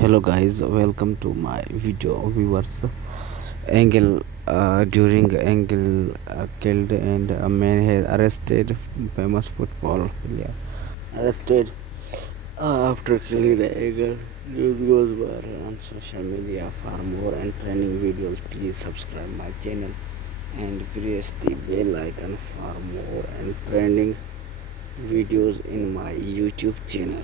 Hello guys, welcome to my video viewers. Angle during Angle killed and a man has arrested famous football player. Arrested after killing the Angle. News goes viral on social media. For more and trending videos, please subscribe my channel and press the bell icon for more and trending videos in my YouTube channel.